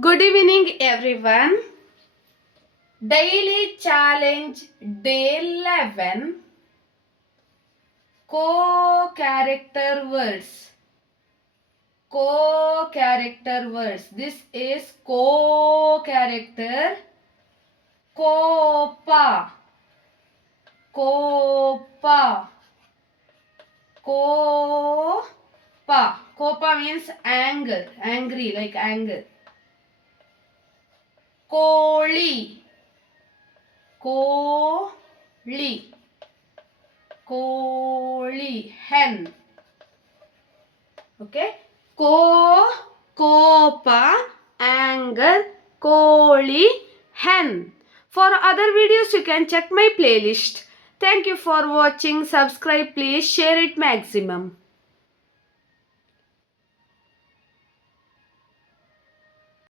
Good evening, everyone. Daily challenge day 11. Co-character words. Co-character words. This is co-character. Copa. Copa. Copa. Copa means anger. Angry, like anger. Koli. Koli. Koli, hen. Okay. Copa, anger, koli, hen. For other videos, you can check my playlist. Thank you for watching. Subscribe, please. Share it maximum.